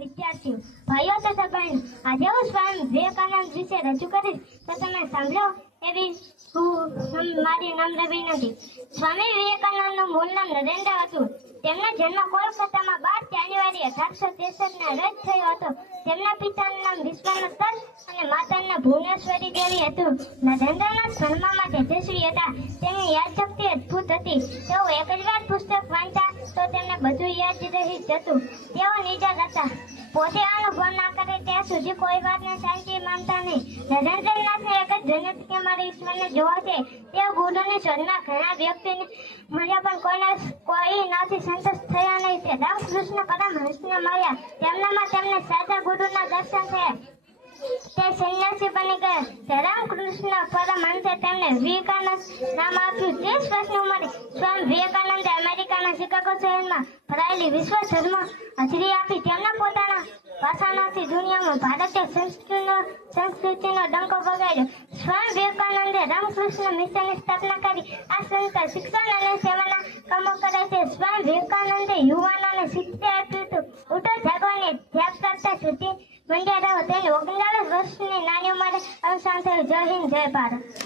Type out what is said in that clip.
વિદ્યાર્થીઓ, ભાઈઓ તથા બહેનો, આજે હું સ્વામી વિવેકાનંદ વિશે રજૂ કરીશ તો તમે સાંભળો એવી મારી નમ્ર વિનંતી. સ્વામી વિવેકાનંદનું મૂળ નામ નરેન્દ્ર હતું. તેમનો જન્મ કોલકાતામાં 12 જાન્યુઆરી 1863 ના રોજ થયો હતો. તેમના પિતાનું નામ વિશ્વનાથ અને માતાનું નામ ભુવનેશ્વરી દેવી હતું. નરેન્દ્રનાથ ભણવામાં તેજસ્વી હતા. તેમની યાદશક્તિ અદ્ભુત હતી. તેઓ એક જ વાર પુસ્તક વાંચતા તો તેમને બધું યાદ રહી જતું. તેઓ નિડર હતા. પોતે અનુભવ ના કરે ત્યાં સુધી કોઈ વાતને શાંતિ માનતા નહીં. નરેન્દ્રનાથને એક જ જન્નત કે મારે ઈશ્વરને જોવા છે. તેઓ ગુરુની શોધમાં ઘણા વ્યક્તિને મળ્યા પણ કોઈ નાથી સંતોષ થયા નહીં. તે રામકૃષ્ણ પરમહંસને મળ્યા. તેમનામાં તેમને સાચા ગુરુના દર્શન થયા. તે સંન્યાસી બની ગયા. તે રામકૃષ્ણ પરમહંસે તેમને વિવેકાનંદ નામ આપ્યું. 30 વર્ષની ઉંમરે સ્વામી વિવેકાનંદે અમેરિકાના શિકાગો શહેરમાં ભરાયેલી વિશ્વ ધર્મ હાજરી આપી. તેમના પોતાના ભાષણોથી દુનિયામાં ભારતીય સંસ્કૃતિનો ડંકો વગાડ્યો. સ્વામી વિવેકાનંદે રામકૃષ્ણ મિશનની સ્થાપના કરી. આ સંસ્થા શિક્ષણ અને સેવાના કામો કરે છે. સ્વામી વિવેકાનંદે યુવાનોને શિક્ષણ આપ્યું હતું. ઉઠો જાગવાની ત્યાગ કરતા સુધી મંડ્યા રહો. તેની 39 વર્ષની નાની ઉંમરે અવસાન થયું. જય હિન્દ, જય ભારત.